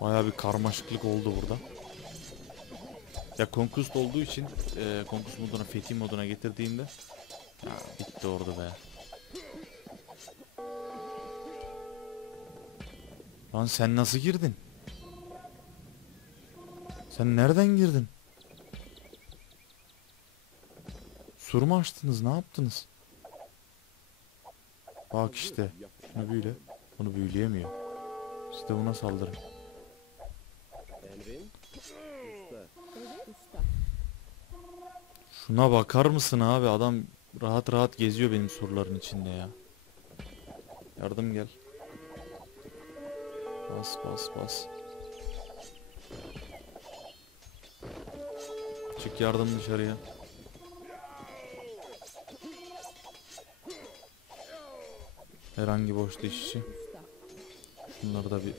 Baya bir karmaşıklık oldu burada. Ya Conquest olduğu için e, Conquest moduna Fethi moduna getirdiğimde ya bitti orada be. Lan sen nasıl girdin? Sen nereden girdin? Sur mu açtınız? Ne yaptınız? Bak işte. Bunu büyüle. Bunu büyüleyemiyor. Siz de buna saldırın. Şuna bakar mısın abi? Adam rahat rahat geziyor benim surların içinde ya. Yardım gel. Bas bas bas. Çık yardım dışarıya. Herhangi boş diş işi. Usta. Bunları da bir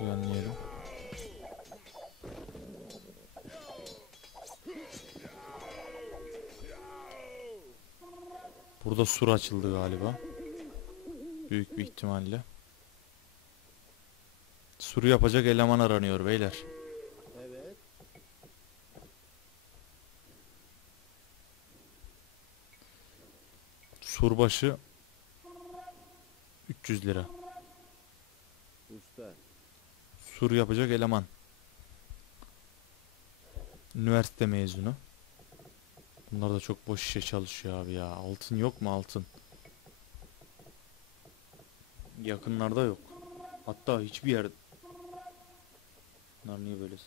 düzenleyelim. Burada sur açıldı galiba. Büyük bir ihtimalle. Suru yapacak eleman aranıyor beyler. Evet. Sur başı 300 lira. Usta. Sur yapacak eleman. Üniversite mezunu. Bunlar da çok boş işe çalışıyor abi ya. Altın yok mu altın? Yakınlarda yok. Hatta hiçbir yer. Bunlar niye böylesi?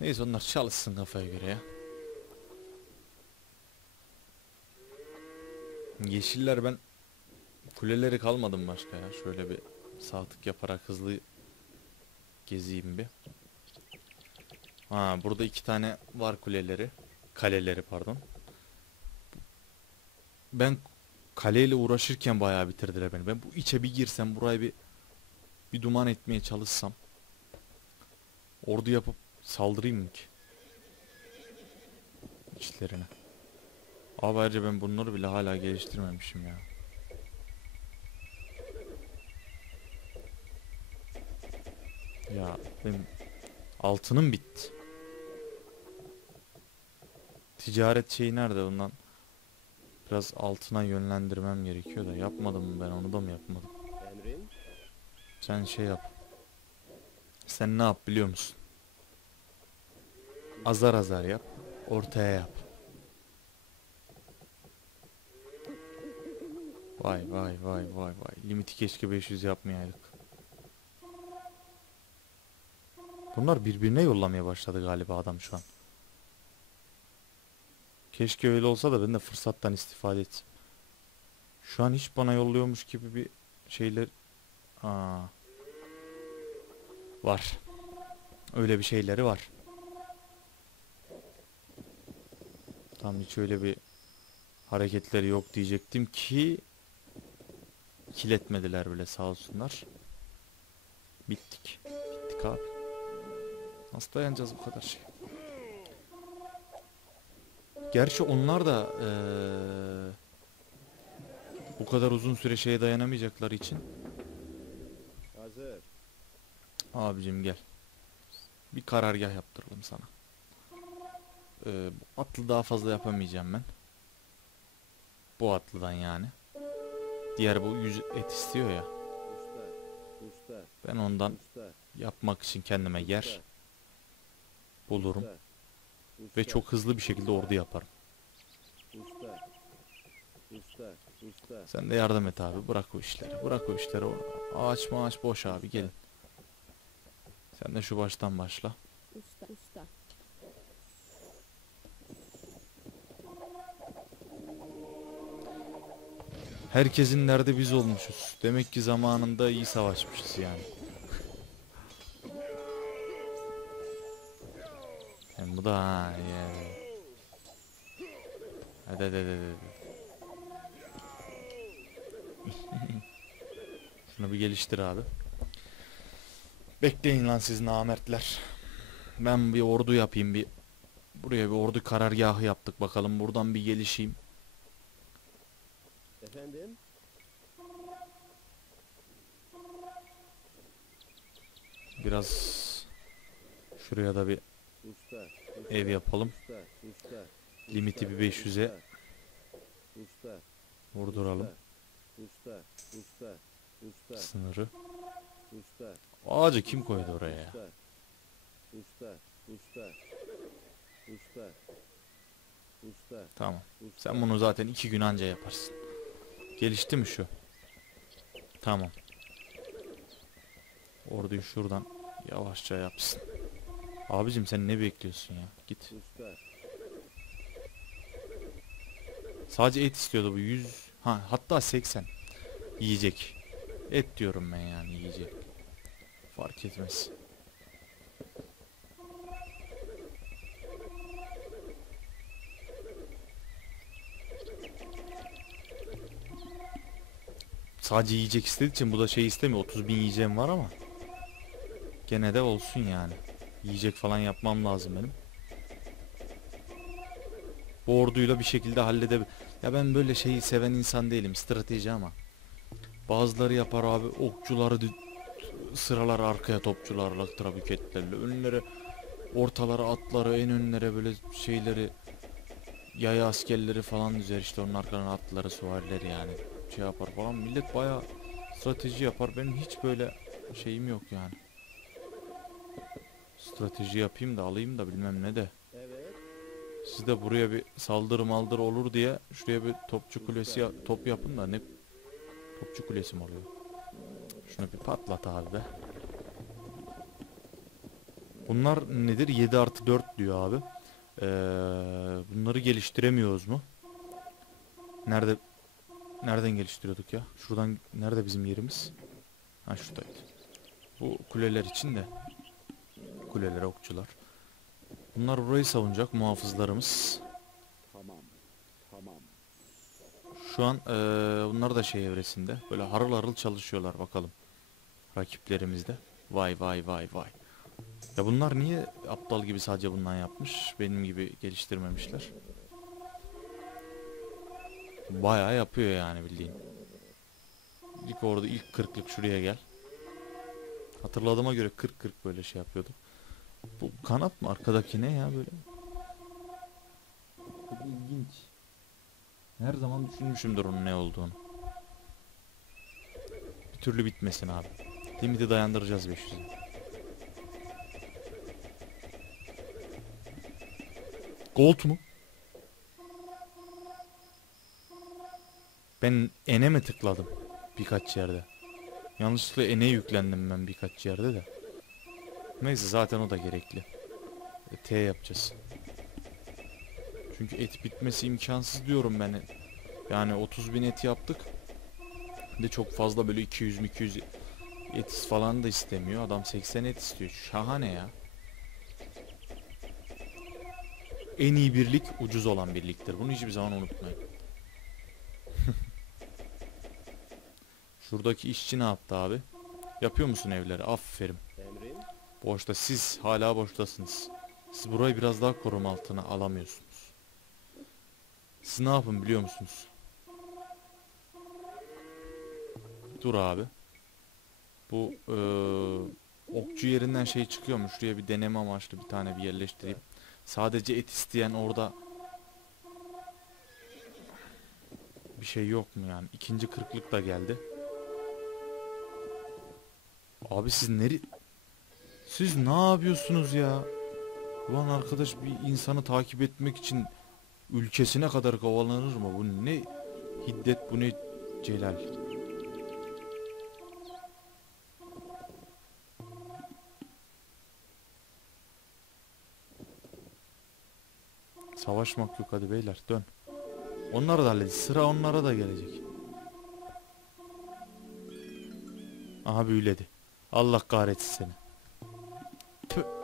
Neyse onlar çalışsın kafaya göre ya. Yeşiller ben kuleleri kalmadım başka ya. Şöyle bir sağ yaparak hızlı gezeyim bir. Ha burada iki tane var kuleleri. Kaleleri pardon. Ben kaleyle uğraşırken bayağı bitirdiler beni. Ben bu içe bir girsem burayı bir bir duman etmeye çalışsam ordu yapıp saldırayım mı ki? İçlerine. Abi ayrıca ben bunları bile hala geliştirmemişim ya. Ya benim altınım bitti. Ticaret şeyi nerede ondan? Biraz altına yönlendirmem gerekiyor da yapmadım ben onu da mı yapmadım? Sen şey yap. Sen ne yap biliyor musun? Azar azar yap. Ortaya yap. Vay vay vay vay vay. Limiti keşke 500 yapmayaydık. Bunlar birbirine yollamaya başladı galiba adam şu an. Keşke öyle olsa da ben de fırsattan istifade etsem. Şu an hiç bana yolluyormuş gibi bir şeyler... Aa. Var. Öyle bir şeyleri var. Tam hiç öyle bir hareketleri yok diyecektim ki ikiletmediler bile sağ olsunlar. Bittik. Bittik abi. Nasıl dayanacağız bu kadar şey? Gerçi onlar da eee, bu kadar uzun süre şeye dayanamayacakları için Hazır. abicim gel. Bir karargah yaptıralım sana. Eee, bu atlı daha fazla yapamayacağım ben. Bu atlıdan yani. Diğer bu yüz et istiyor ya. Usta. Usta. Ben ondan yapmak için kendime yer bulurum. Ve çok hızlı bir şekilde ordu yaparım. Sen de yardım et abi. Bırak o işleri. Bırak o işleri. Ağaç maaş boş abi gelin. Sen de şu baştan başla. Herkesin derdi biz olmuşuz. Demek ki zamanında iyi savaşmışız yani. Hem bu da ha yani. Hadi hadi hadi hadi. Şunu bir geliştir abi. Bekleyin lan siz namertler. Ben bir ordu yapayım bir. Buraya bir ordu karargahı yaptık bakalım. Buradan bir gelişeyim. Efendim? Biraz şuraya da bir. Ev yapalım. Limiti bir 500'e Usta. vurduralım sınırı. Ağacı kim koydu oraya ya? Tamam. Sen bunu zaten iki gün anca yaparsın. Gelişti mi şu? Tamam. Orduyu şuradan yavaşça yapsın. Abicim sen ne bekliyorsun ya? Git. Sadece et istiyordu bu 100. Ha hatta 80. Yiyecek. Et diyorum ben yani yiyecek. Fark etmez. Sadece yiyecek istediği için bu da şey istemiyor. 30 bin yiyeceğim var ama. Gene de olsun yani. Yiyecek falan yapmam lazım benim. Bu orduyla bir şekilde halledebilir. Ya ben böyle şeyi seven insan değilim. Strateji ama. Bazıları yapar abi. Okçuları sıralar arkaya topçularla, trabüketlerle. Önlere, ortalara atları, en önlere böyle şeyleri yaya askerleri falan düzer işte onun arkalarına atları, süvarileri yani şey yapar falan. Millet baya strateji yapar. Benim hiç böyle şeyim yok yani. Strateji yapayım da alayım da bilmem ne de. Siz de buraya bir saldırı maldırı olur diye şuraya bir topçu kulesi ya- top yapın da ne topçu kulesi mi oluyor? Şunu bir patlat abi be. Bunlar nedir? 7 artı 4 diyor abi. Ee, bunları geliştiremiyoruz mu? Nerede? Nereden geliştiriyorduk ya? Şuradan nerede bizim yerimiz? Ha şuradaydı. Bu kuleler için de kuleler okçular. Bunlar burayı savunacak muhafızlarımız. Tamam. Tamam. Şu an eee bunlar da şey evresinde. Böyle harıl harıl çalışıyorlar bakalım. Rakiplerimiz de. Vay vay vay vay. Ya bunlar niye aptal gibi sadece bundan yapmış? Benim gibi geliştirmemişler. Bayağı yapıyor yani bildiğin. İlk orada ilk kırklık şuraya gel. Hatırladığıma göre 40-40 böyle şey yapıyordu. Bu kanat mı? Arkadaki ne ya böyle? Çok ilginç. Her zaman düşünmüşümdür onun ne olduğunu. Bir türlü bitmesin abi. Limiti dayandıracağız 500'e. Gold mu? Ben ene mi tıkladım birkaç yerde? Yanlışlıkla ene yüklendim ben birkaç yerde de. Neyse zaten o da gerekli. E, T yapacağız. Çünkü et bitmesi imkansız diyorum ben. Yani 30 bin et yaptık. De çok fazla böyle 200 mi 200 et falan da istemiyor. Adam 80 et istiyor. Şahane ya. En iyi birlik ucuz olan birliktir. Bunu hiçbir zaman unutmayın. Şuradaki işçi ne yaptı abi? Yapıyor musun evleri? Aferin. Boşta siz hala boştasınız. Siz burayı biraz daha koruma altına alamıyorsunuz. Siz ne yapın biliyor musunuz? Dur abi. Bu eee, okçu yerinden şey çıkıyor mu? Şuraya bir deneme amaçlı bir tane bir yerleştireyim. Sadece et isteyen orada bir şey yok mu yani? İkinci kırklık da geldi. Abi siz neri... Siz ne yapıyorsunuz ya? Ulan arkadaş bir insanı takip etmek için ülkesine kadar kovalanır mı? Bu ne hiddet bu ne celal. Savaşmak yok hadi beyler dön. Onları da halledin. Sıra onlara da gelecek. Aha büyüledi. Allah kahretsin seni.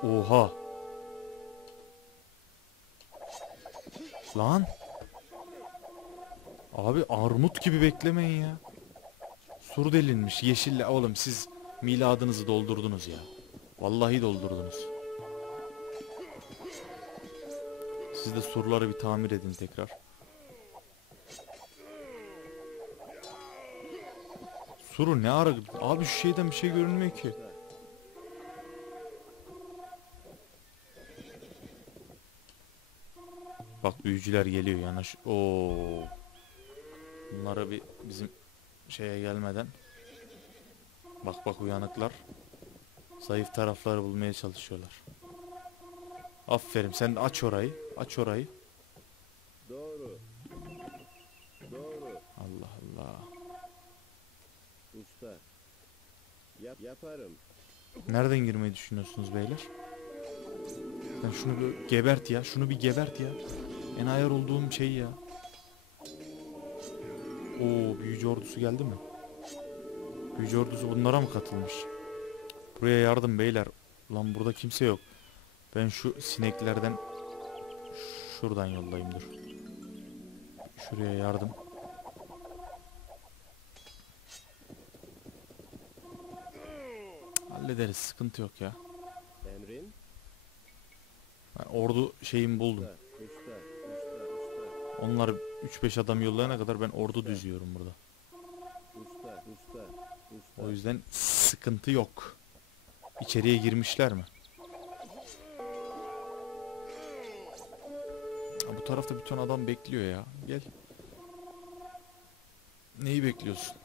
Oha. Lan. Abi armut gibi beklemeyin ya. Sur delinmiş yeşille. Oğlum siz miladınızı doldurdunuz ya. Vallahi doldurdunuz. Siz de surları bir tamir edin tekrar. Suru ne ara? Abi şu şeyden bir şey görünmüyor ki. Bak büyücüler geliyor yanaş. Oo. Bunlara bir bizim şeye gelmeden. Bak bak uyanıklar. Zayıf tarafları bulmaya çalışıyorlar. Aferin sen de aç orayı. Aç orayı. Doğru. Doğru. Allah Allah. Usta. Yap yaparım. Nereden girmeyi düşünüyorsunuz beyler? Sen şunu bir gebert ya. Şunu bir gebert ya. En ayar olduğum şey ya. Oo büyücü ordusu geldi mi? Büyücü ordusu bunlara mı katılmış? Buraya yardım beyler. Lan burada kimse yok. Ben şu sineklerden şuradan yollayayım dur. Şuraya yardım. Hallederiz sıkıntı yok ya. Emrin. Ordu şeyimi buldum. Onlar 3-5 adam yollayana kadar ben ordu düzüyorum burada. Usta. Usta. Usta. O yüzden sıkıntı yok. İçeriye girmişler mi? Bu tarafta bir ton adam bekliyor ya. Gel. Neyi bekliyorsun?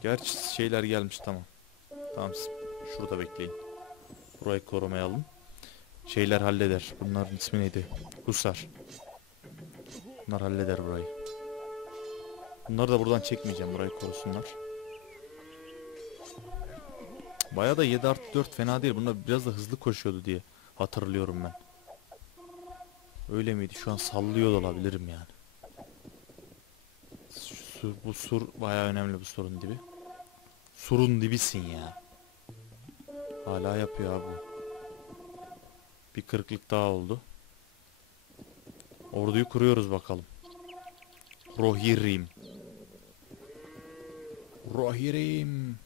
Gerçi şeyler gelmiş tamam. Tamam şurada bekleyin. Burayı korumaya alın. Şeyler halleder. Bunların ismi neydi? Husar. Bunlar halleder burayı. Bunları da buradan çekmeyeceğim. Burayı korusunlar. Baya da 7 artı 4 fena değil. Bunlar biraz da hızlı koşuyordu diye hatırlıyorum ben. Öyle miydi? Şu an sallıyor olabilirim yani. Sur, bu sur baya önemli bu surun dibi. Surun dibisin ya. Hala yapıyor abi. Bir kırıklık daha oldu. Orduyu kuruyoruz bakalım. Rohirrim. Rohirrim.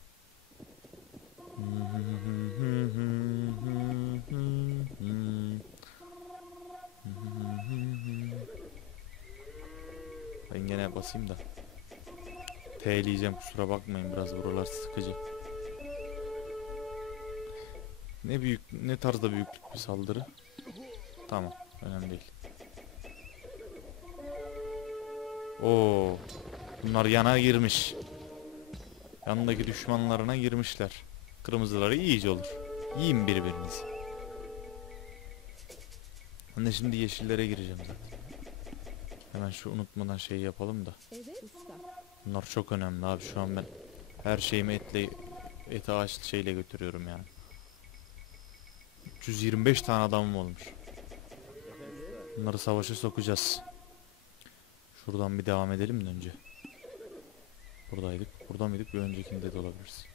Ben gene basayım da. T'leyeceğim kusura bakmayın biraz buralar sıkıcı. Ne büyük ne tarzda büyüklük bir saldırı? Tamam önemli değil. Oo, bunlar yana girmiş. Yanındaki düşmanlarına girmişler. Kırmızıları iyice olur. Yiyin birbirinizi. Ben de şimdi yeşillere gireceğim zaten. Hemen şu unutmadan şeyi yapalım da. Bunlar çok önemli abi şu an ben her şeyimi etle ete ağaç şeyle götürüyorum yani. 325 tane adamım olmuş. Bunları savaşa sokacağız. Şuradan bir devam edelim de önce. Buradaydık. Burada mıydık? Bir öncekinde de olabiliriz.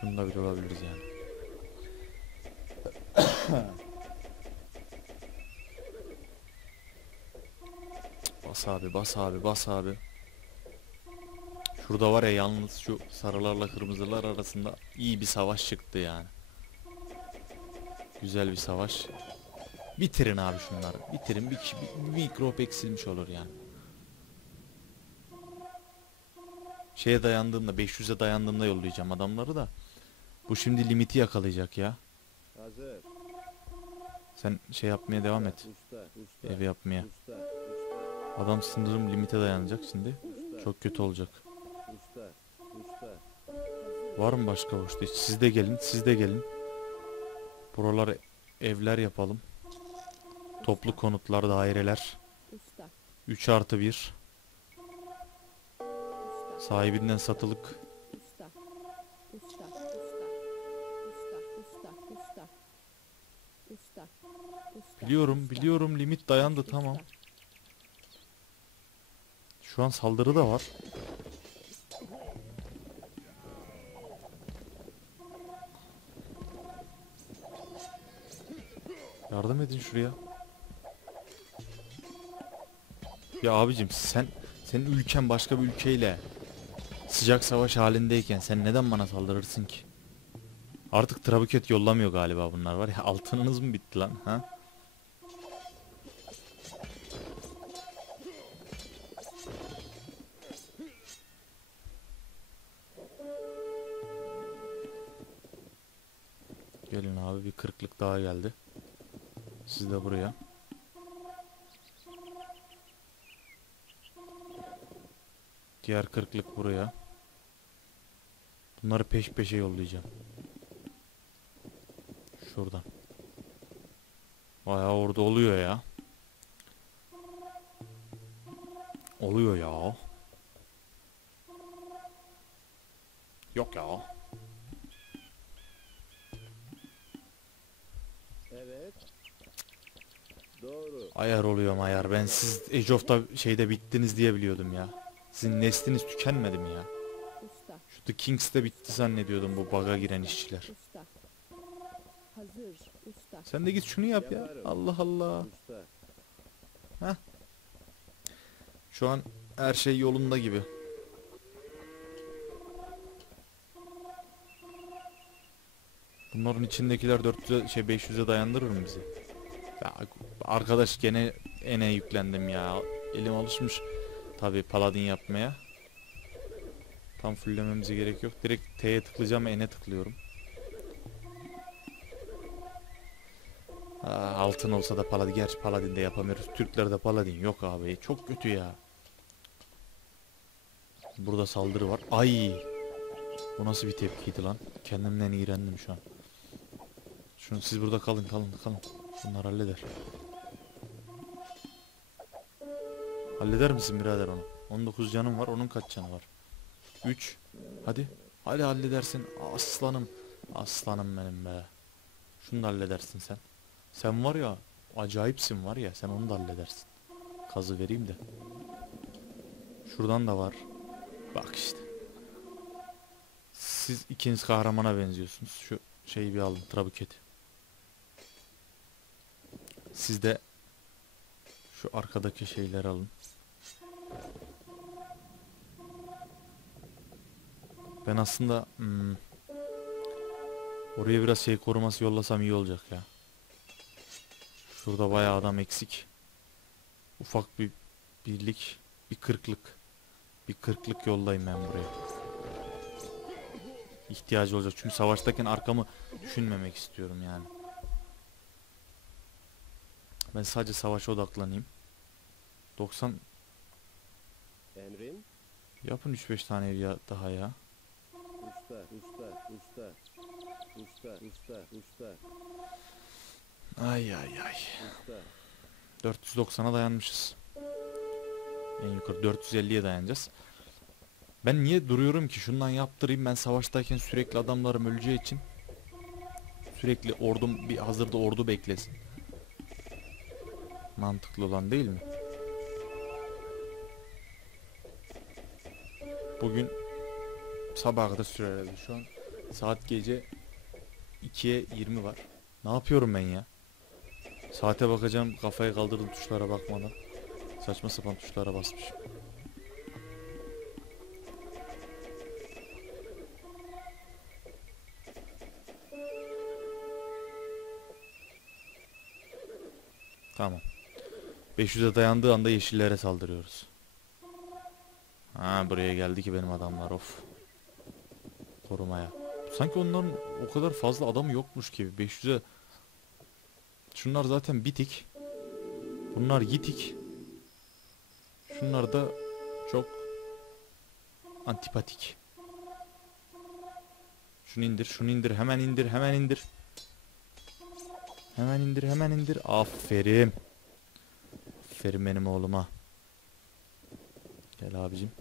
Şunda bile olabiliriz yani. bas abi, bas abi, bas abi. Şurada var ya yalnız şu sarılarla kırmızılar arasında iyi bir savaş çıktı yani. Güzel bir savaş. Bitirin abi şunları. Bitirin. Bir, kişi, bir, bir mikrop eksilmiş olur yani. Şeye dayandığımda 500'e dayandığımda yollayacağım adamları da. Bu şimdi limiti yakalayacak ya. Hazır. Sen şey yapmaya devam et. Usta. Usta. Ev yapmaya. Usta. Usta. Adam sınırım limite dayanacak şimdi. Usta. Çok kötü olacak. Usta. Usta. Var mı başka hiç? Siz de gelin. Siz de gelin. Buralar evler yapalım. Toplu konutlar, daireler. 3 artı 1. Sahibinden satılık. Biliyorum, biliyorum. Limit dayandı, tamam. Şu an saldırı da var. Yardım edin şuraya. Ya abicim sen senin ülken başka bir ülkeyle sıcak savaş halindeyken sen neden bana saldırırsın ki? Artık trabuket yollamıyor galiba bunlar var ya altınınız mı bitti lan ha? Gelin abi bir kırklık daha geldi. Siz de buraya. Diğer kırklık buraya. Bunları peş peşe yollayacağım. Şuradan. Bayağı orada oluyor ya. Oluyor ya. Yok ya. Evet. Doğru. Ayar oluyorum ayar. Ben siz Age of'ta şeyde bittiniz diye biliyordum ya. Sizin nesliniz tükenmedi mi ya? Şu The Kings'te bitti zannediyordum bu bug'a giren işçiler. Sen de git şunu yap ya. Allah Allah. Usta. Şu an her şey yolunda gibi. Bunların içindekiler 400'e şey 500'e dayandırır mı bizi? Ya arkadaş gene ene yüklendim ya. Elim alışmış tabi paladin yapmaya. Tam fulllememize gerek yok. Direkt T'ye tıklayacağım ene tıklıyorum. Aa, altın olsa da paladin. Gerçi paladin de yapamıyoruz. Türklerde paladin yok abi. Çok kötü ya. Burada saldırı var. Ay. Bu nasıl bir tepkiydi lan? Kendimden iğrendim şu an. Şunu siz burada kalın kalın kalın. Bunlar halleder. Halleder misin birader onu? 19 canım var. Onun kaç canı var? 3. Hadi. Hadi halledersin. Aslanım. Aslanım benim be. Şunu da halledersin sen. Sen var ya acayipsin var ya sen onu da halledersin. Kazı vereyim de. Şuradan da var. Bak işte. Siz ikiniz kahramana benziyorsunuz. Şu şeyi bir alın trabuketi. Siz de şu arkadaki şeyleri alın. Ben aslında hmm, oraya biraz şey koruması yollasam iyi olacak ya. Şurada bayağı adam eksik. Ufak bir birlik, bir kırklık. Bir kırklık yollayayım ben buraya. İhtiyacı olacak çünkü savaştayken arkamı düşünmemek istiyorum yani. Ben sadece savaşa odaklanayım. 90 Emrin. yapın 3-5 tane ev ya daha ya. Usta. Usta. Usta. Usta. Usta. Usta. Ay ay ay. Usta. 490'a dayanmışız. En yukarı 450'ye dayanacağız. Ben niye duruyorum ki? Şundan yaptırayım ben savaştayken sürekli adamlarım öleceği için. Sürekli ordum bir hazırda ordu beklesin. Mantıklı olan değil mi? Bugün sabaha kadar sürer. Şu an saat gece 2'ye 20 var. Ne yapıyorum ben ya? Saate bakacağım kafayı kaldırdım tuşlara bakmadan. Saçma sapan tuşlara basmışım. Tamam. 500'e dayandığı anda yeşillere saldırıyoruz. Ha buraya geldi ki benim adamlar of. Korumaya. Sanki onların o kadar fazla adamı yokmuş gibi. 500'e Şunlar zaten bitik. Bunlar yitik. Şunlar da çok antipatik. Şunu indir, şunu indir, hemen indir, hemen indir. Hemen indir, hemen indir. Aferin. Aferin benim oğluma. Gel abicim.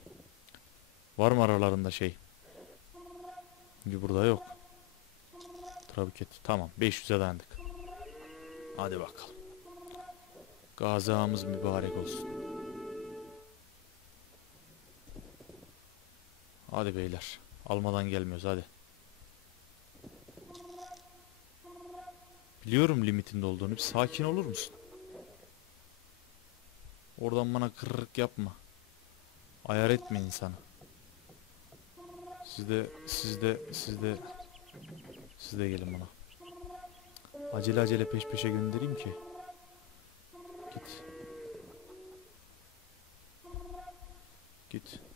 Var mı aralarında şey? Çünkü burada yok. Trabuket. Tamam. 500'e dayandık. Hadi bakalım. Gazamız mübarek olsun. Hadi beyler. Almadan gelmiyoruz hadi. Biliyorum limitinde olduğunu. Bir sakin olur musun? Oradan bana kırırık yapma. Ayar etme insanı. Siz de, siz de, gelin bana. Acele acele peş peşe göndereyim ki. Git. Git.